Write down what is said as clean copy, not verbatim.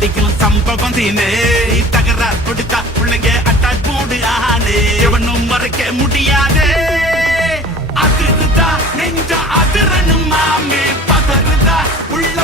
முடிக்கும் சம்பவம் தீனே தகராறு கொடுத்தா பிள்ளைங்க அட்டாக் போடு ஆனே எவனும் மறைக்க முடியாதே அதிருதா நெஞ்ச அதிரணும் மாமே பதறுதா உள்ள